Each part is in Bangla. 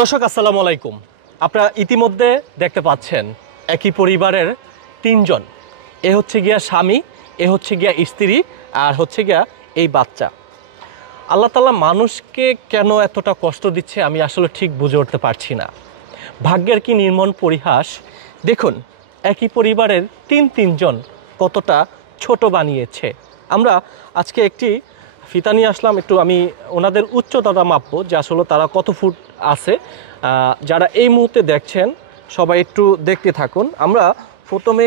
দর্শক আসসালামু আলাইকুম। আপনারা ইতিমধ্যে দেখতে পাচ্ছেন একই পরিবারের তিনজন, এ হচ্ছে গিয়া স্বামী, এ হচ্ছে গিয়া স্ত্রী, আর হচ্ছে গিয়া এই বাচ্চা। আল্লাহ তাআলা মানুষকে কেন এতটা কষ্ট দিচ্ছে আমি আসলে ঠিক বুঝে উঠতে পারছি না। ভাগ্যের কি নির্মম পরিহাস। দেখুন একই পরিবারের তিনজন কতটা ছোট বানিয়েছে। আমরা আজকে একটি ফিতা নিয়ে আসলাম, একটু আমি ওনাদের উচ্চতাটা মাপবো যে আসলে তারা কত ফুট আছে। যারা এই মুহূর্তে দেখছেন সবাই একটু দেখতে থাকুন। আমরা প্রথমে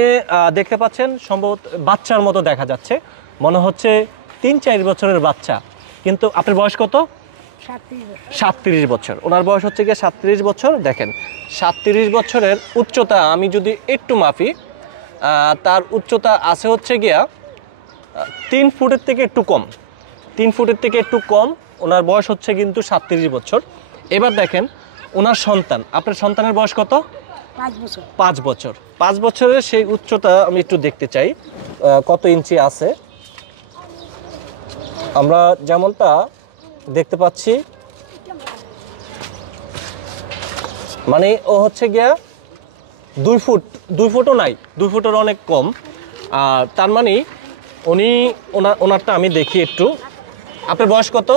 দেখতে পাচ্ছেন সম্ভবত বাচ্চার মতো দেখা যাচ্ছে, মনে হচ্ছে ৩-৪ বছরের বাচ্চা। কিন্তু আপনার বয়স কত? 37 বছর। ওনার বয়স হচ্ছে গিয়ে 37 বছর। দেখেন 37 বছরের উচ্চতা আমি যদি একটু মাপি, তার উচ্চতা আছে হচ্ছে গিয়া 3 ফুটের থেকে একটু কম, 3 ফুটের থেকে একটু কম। ওনার বয়স হচ্ছে কিন্তু 37 বছর। এবার দেখেন ওনার সন্তান, আপনার সন্তানের বয়স কত? 5 বছর। 5 বছরের সেই উচ্চতা আমি একটু দেখতে চাই কত ইঞ্চি আছে। আমরা যেমনটা দেখতে পাচ্ছি, মানে ও হচ্ছে গিয়া 2 ফুটও নাই, 2 ফুটের অনেক কম। তার মানে উনি ওনারটা আমি দেখি একটু। আপনার বয়স কত?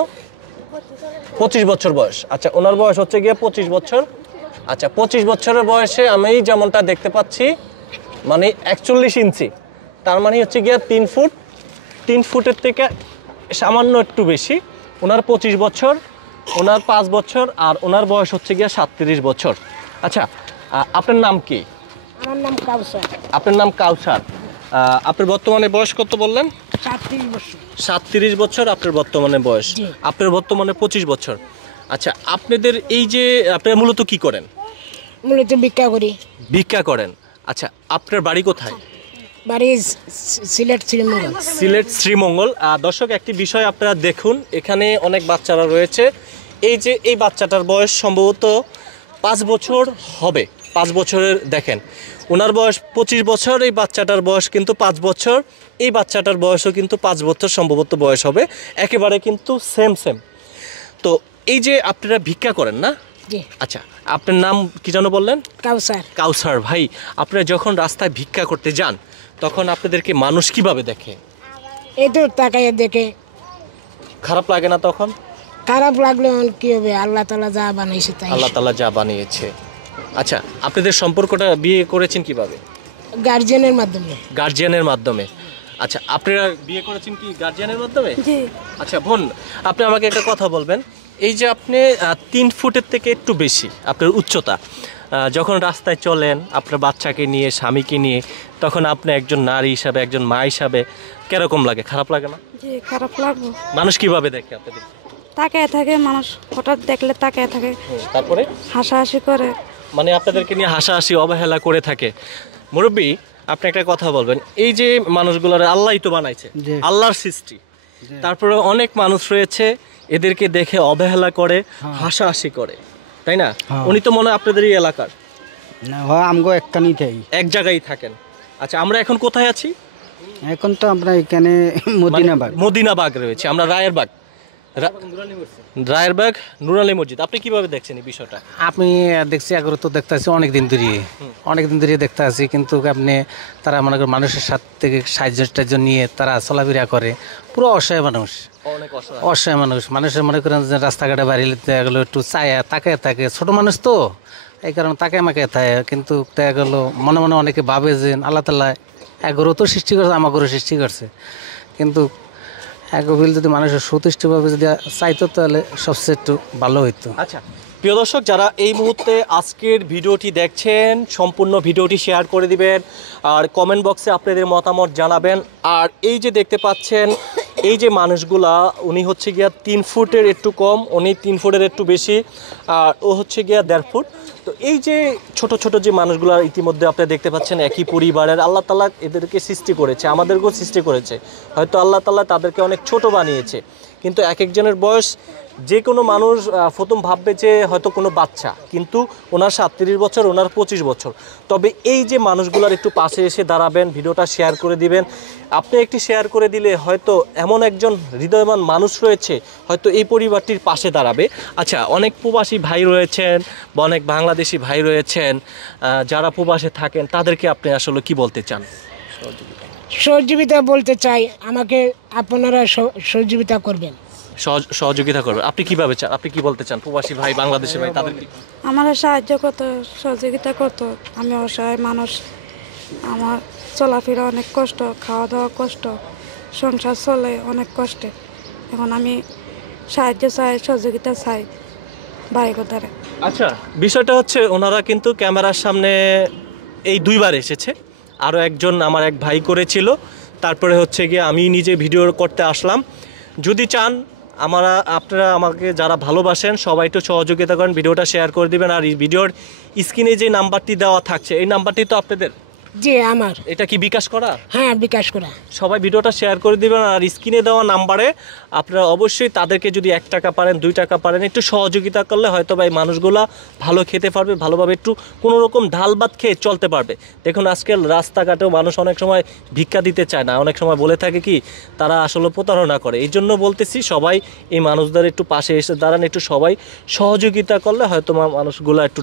25 বছর বয়স। আচ্ছা, ওনার বয়স হচ্ছে গিয়ে 25 বছর। আচ্ছা, 25 বছরের বয়সে আমি যেমনটা দেখতে পাচ্ছি মানে 41 ইঞ্চি। তার মানে হচ্ছে গিয়ে 3 ফুটের থেকে সামান্য একটু বেশি। ওনার 25 বছর, ওনার 5 বছর, আর ওনার বয়স হচ্ছে গিয়ে 37 বছর। আচ্ছা, আপনার নাম কি? আমার নাম কাউসার। আপনার নাম কাউসার। আপনার বর্তমানে বয়স কত বললেন? 37 বছর। 37 বছর আপনার বর্তমানে বয়স। আপনার বর্তমানে 25 বছর। আচ্ছা, আপনাদের এই যে আপনারা মূলত কি করেন? মূলত ভিক্ষা করি। ভিক্ষা করেন। আচ্ছা, আপনার বাড়ি কোথায়? বাড়ি সিলেট শ্রীমঙ্গল। সিলেট শ্রীমঙ্গল। দর্শক একটি বিষয় আপনারা দেখুন, এখানে অনেক বাচ্চারা রয়েছে। এই যে এই বাচ্চাটার বয়স সম্ভবত 5 বছর হবে। 5 বছরের, দেখেন ওনার বয়স 25 বছর, এই বাচ্চাটার বয়স কিন্তু 5 বছর, এই বাচ্চাটার বয়সও কিন্তু 5 বছর সম্ভবত বয়স হবে, একেবারে কিন্তু সেম। তো এই যে আপনারা ভিক্ষা করেন না? জি। আচ্ছা, আপনার নাম কি যেন বললেন? কাউসার। কাউসার ভাই, আপনারা যখন রাস্তায় ভিক্ষা করতে যান তখন আপনাদেরকে মানুষ কিভাবে দেখে? এই তো তাকাইয়া দেখে। খারাপ লাগে না তখন? খারাপ লাগলে কি হবে, আল্লাহ তাআলা যা বানাইছে তাই। আল্লাহ তাআলা যা বানিয়েছে। আচ্ছা, আপনাদের সম্পর্কটা বিয়ে করেছেন কিভাবে? গার্জিয়ানের মাধ্যমে। গার্জিয়ানের মাধ্যমে। আচ্ছা, আপনারা বিয়ে করেছেন কি গার্জিয়ানের মাধ্যমে? জি। আচ্ছা বোন, আপনি আমাকে একটা কথা বলবেন, এই যে আপনি 3 ফুটের থেকে একটু বেশি আপনার উচ্চতা, যখন রাস্তায় চলেন আপনার বাচ্চাকে নিয়ে, স্বামীকে নিয়ে, তখন আপনি একজন নারী হিসাবে, একজন মা হিসাবে কিরকম লাগে? খারাপ লাগে না? জি, খারাপ লাগবে। মানুষ কিভাবে দেখে আপনাদের? তাকায় থাকে মানুষ, হঠাৎ দেখলে তাকায় থাকে, তারপরে হাসাহাসি করে। মানে আপনাদেরকে নিয়ে হাসাহাসি, অবহেলা করে থাকে। মুরব্বী, আপনি একটা কথা বলবেন, এই যে মানুষগুলোর আল্লাহই তো বানাইছে, আল্লাহর সৃষ্টি, তারপরে অনেক মানুষ রয়েছে এদেরকে দেখে অবহেলা করে, হাসাহাসি করে, তাই না? উনি তো মনে হয় আপনাদের এই এলাকার না, আমগো একখানি থাই, এক জায়গায় থাকেন। আচ্ছা, আমরা এখন কোথায় আছি? এখন তো আমরা এখানে মদিনাবাগ রয়েছে, আমরা রায়েরবাগ, রায়েরবাগ নুরালী মসজিদ। আপনি কিভাবে দেখছেন এই বিষয়টা? আমি দেখছি আগে তো দেখতে আছি অনেকদিন ধরে দেখতে আছি, কিন্তু আপনি তারা মনে করেন মানুষের সাথে সাহায্য নিয়ে তারা চলাফেরা করে, পুরো অসহায় মানুষ, অসহায় মানুষ। মানুষের মনে করেন যে রাস্তাঘাটে বাড়িলে গেলো একটু চায়া তাকায় থাকে, ছোট মানুষ তো এই কারণে তাকায় মাকায় থাকে, কিন্তু দেখা গেলো মনে মনে অনেকে ভাবে যে আল্লাহ তাআলা এগোরও তো সৃষ্টি করছে, আমাকেও সৃষ্টি করছে, কিন্তু একবিল যদি মানুষের সুতিষ্ঠভাবে যদি চাইতো তাহলে সবচেয়ে একটু ভালো হইতো। আচ্ছা প্রিয় দর্শক, যারা এই মুহূর্তে আজকের ভিডিওটি দেখছেন সম্পূর্ণ ভিডিওটি শেয়ার করে দিবেন আর কমেন্ট বক্সে আপনাদের মতামত জানাবেন। আর এই যে দেখতে পাচ্ছেন এই যে মানুষগুলা, উনি হচ্ছে গিয়া 3 ফুটের একটু কম, উনি 3 ফুটের একটু বেশি, আর ও হচ্ছে গিয়া 1.5 ফুট। তো এই যে ছোট ছোট যে মানুষগুলা ইতিমধ্যে আপনারা দেখতে পাচ্ছেন একই পরিবারের, আল্লাহ তাআলা এদেরকে সৃষ্টি করেছে, আমাদেরকেও সৃষ্টি করেছে, হয়তো আল্লাহ তাআলা তাদেরকে অনেক ছোট বানিয়েছে, কিন্তু এক একজনের বয়স যে কোনো মানুষ প্রথম ভাববে যে হয়তো কোনো বাচ্চা, কিন্তু ওনার 37 বছর, ওনার 25 বছর। তবে এই যে মানুষগুলোর একটু পাশে এসে দাঁড়াবেন, ভিডিওটা শেয়ার করে দিবেন। আপনি একটি শেয়ার করে দিলে হয়তো এমন একজন হৃদয়বান মানুষ রয়েছে, হয়তো এই পরিবারটির পাশে দাঁড়াবে। আচ্ছা, অনেক প্রবাসী ভাই রয়েছেন বা অনেক বাংলাদেশি ভাই রয়েছেন যারা প্রবাসে থাকেন, তাদেরকে আপনি আসলে কি বলতে চান? সহযোগিতা বলতে চাই, আমাকে আপনারা সহযোগিতা করবেন। সহযোগিতা করবে। আপনি কিভাবে চান, আপনি কি বলতে চান প্রবাসী ভাই, বাংলাদেশি ভাই তাদেরকে? আমার সাহায্য করতো, সহযোগিতা করতো। আমি অসহায় মানুষ, আমার চলাফেরা অনেক কষ্ট, খাওয়া দাওয়া কষ্ট, সংসার চলে অনেক কষ্টে। এখন আমি সাহায্য চাই, সহযোগিতা চাই ভাই কোথারে। আচ্ছা, বিষয়টা হচ্ছে ওনারা কিন্তু ক্যামেরার সামনে এই 2বার এসেছে, আরও একজন আমার এক ভাই করেছিল, তারপরে হচ্ছে গিয়ে আমি নিজে ভিডিও করতে আসলাম। যদি চান আপনারা আমাকে যারা ভালোবাসেন সবাই একটু সহযোগিতা করেন, ভিডিওটা শেয়ার করে দিবেন। আর এই ভিডিওর স্ক্রিনে যে নাম্বারটি দেওয়া থাকছে, এই নাম্বারটি তো আপনাদের? জি আমার। এটা কি বিকাশ করা? হ্যাঁ, বিকাশ করা। সবাই ভিডিওটা শেয়ার করে দিবেন। আর স্ক্রিনে দেওয়া নাম্বারে আপনারা অবশ্যই তাদেরকে যদি 1 টাকা পারেন, 2 টাকা পারেন, একটু সহযোগিতা করলে হয়তো বা এই মানুষগুলা ভালো খেতে পারবে, ভালোভাবে একটু কোনো রকম ঢাল ভাত খেয়ে চলতে পারবে। দেখুন আজকাল রাস্তাঘাটেও মানুষ অনেক সময় ভিক্ষা দিতে চায় না, অনেক সময় বলে থাকে কি তারা আসলে প্রতারণা করে। এই জন্য বলতেছি সবাই এই মানুষদের একটু পাশে এসে দাঁড়ান, একটু সবাই সহযোগিতা করলে হয়তো মানুষগুলা একটু